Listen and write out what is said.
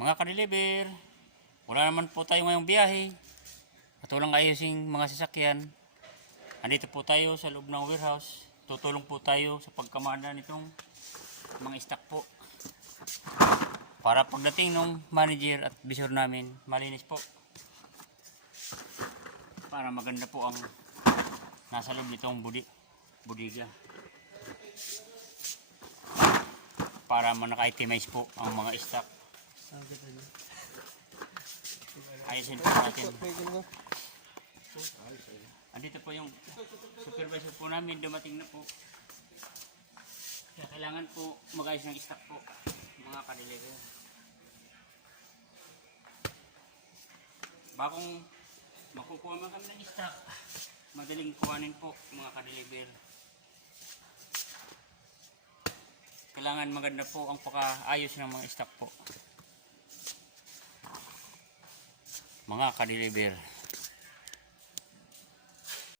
Mga ka-deliver, wala naman po tayo ngayong biyahe. At walang ayosing mga sasakyan. Andito po tayo sa loob ng warehouse. Tutulong po tayo sa pagkamanda nitong mga stock po. Para pagdating ng manager at bisor namin, malinis po. Para maganda po ang nasa loob nitong budi, budiga. Para manaka-itemize po ang mga stock. Ayusin po natin. Andito po yung supervisor po namin, dumating na po. Kailangan po mag-ayos ng stock po, mga ka-deliver. Bagong makukuha man kami ng stock, madaling kuhanin po, mga ka-deliver. Kailangan maganda po ang pakaayos ng mga stock po. Mga ka-deliver.